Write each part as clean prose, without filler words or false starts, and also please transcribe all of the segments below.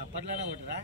సప్పట్లోనే కొట్టరా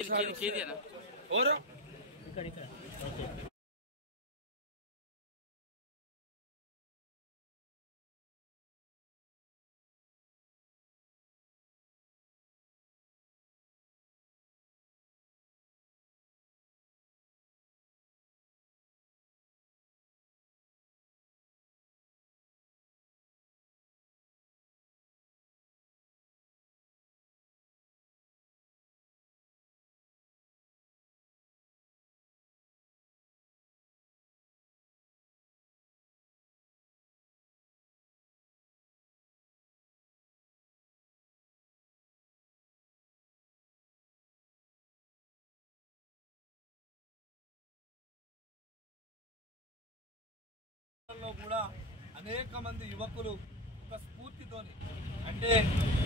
స్టేజ్ చేయాలి హలో కూడా అనేక మంది యువకులు ఒక స్ఫూర్తితోని అంటే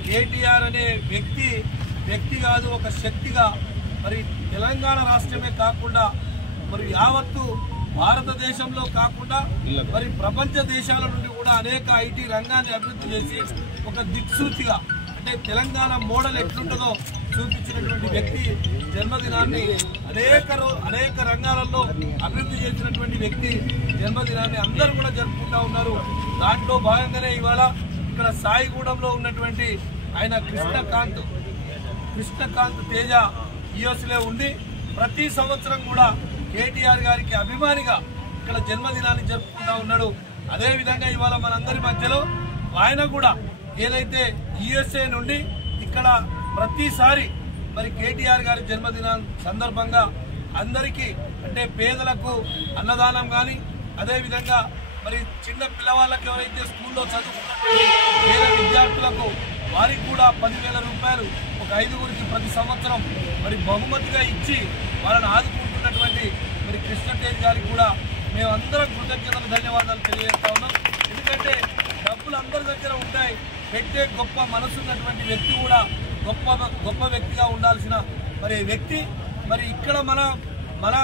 కేటీఆర్ అనే వ్యక్తి కాదు ఒక శక్తిగా మరి తెలంగాణ రాష్ట్రమే కాకుండా మరి యావత్తు భారతదేశంలో కాకుండా మరి ప్రపంచ దేశాల నుండి కూడా అనేక ఐటీ రంగాన్ని అభివృద్ధి చేసి ఒక దిక్సూచిగా అంటే తెలంగాణ మోడల్ ఎట్లుంటుందో చూపించినటువంటి వ్యక్తి జన్మదినాన్ని అనేక రంగాలలో అభివృద్ధి చేసినటువంటి వ్యక్తి జన్మదినాన్ని అందరూ కూడా జరుపుకుంటా ఉన్నారు. దాంట్లో భాగంగానే ఇవాళ ఇక్కడ సాయిగూడెంలో ఉన్నటువంటి ఆయన కృష్ణకాంత్ తేజ యుఎస్లో ఉండి ప్రతి సంవత్సరం కూడా కేటీఆర్ గారికి అభిమానిగా ఇక్కడ జన్మదినాన్ని జరుపుకుంటా ఉన్నాడు. అదేవిధంగా ఇవాళ మనందరి మధ్యలో ఆయన కూడా ఏదైతే యుఎస్ఏ నుండి ఇక్కడ ప్రతిసారి మరి కేటీఆర్ గారి జన్మదినం సందర్భంగా అందరికీ అంటే పేదలకు అన్నదానం కానీ అదేవిధంగా మరి చిన్న పిల్లవాళ్ళకి ఎవరైతే స్కూల్లో చదువుకున్నటువంటి పేద విద్యార్థులకు వారికి కూడా 10,000 రూపాయలు ఒక 5గురికి ప్రతి సంవత్సరం మరి బహుమతిగా ఇచ్చి వాళ్ళని ఆదుకుంటున్నటువంటి మరి కృష్ణతేజ్ గారికి కూడా మేమందరం కృతజ్ఞతలు ధన్యవాదాలు తెలియజేస్తా ఉన్నాం. ఎందుకంటే డబ్బులు అందరి దగ్గర ఉంటాయి, పెట్టే గొప్ప మనసున్నటువంటి వ్యక్తి కూడా గొప్ప వ్యక్తిగా ఉండాల్సిన మరి వ్యక్తి మరి ఇక్కడ మన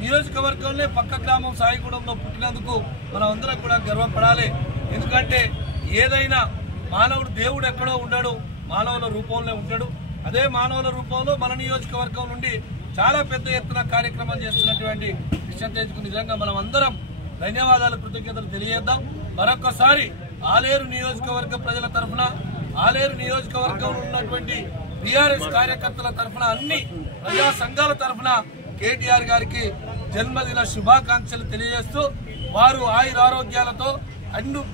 నియోజకవర్గంలో పక్క గ్రామం సాయిగూడెంలో పుట్టినందుకు మనం అందరం కూడా గర్వపడాలి. ఎందుకంటే ఏదైనా మానవుడు దేవుడు ఎక్కడో ఉన్నాడు, మానవుల రూపంలో ఉంటాడు. అదే మానవుల రూపంలో మన నియోజకవర్గం నుండి చాలా పెద్ద ఎత్తున కార్యక్రమాలు చేస్తున్నటువంటి కృష్ణతేజ్కు నిజంగా మనం అందరం ధన్యవాదాలు కృతజ్ఞతలు తెలియజేద్దాం. మరొకసారి ఆలేరు నియోజకవర్గ ప్రజల తరఫున ఆలేరు నియోజకవర్గంలో ఉన్నటువంటి టీఆర్ఎస్ కార్యకర్తల తరఫున అన్ని ప్రజా సంఘాల తరఫున కేటీఆర్ గారికి జన్మదిన శుభాకాంక్షలు తెలియజేస్తూ వారు ఆయురారోగ్యాలతో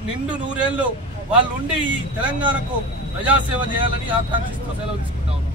నిండు నూరేళ్లు వాళ్ళుండి ఈ తెలంగాణకు ప్రజాసేవ చేయాలని ఆకాంక్షిస్తూ సెలవు తీసుకుంటా ఉన్నారు.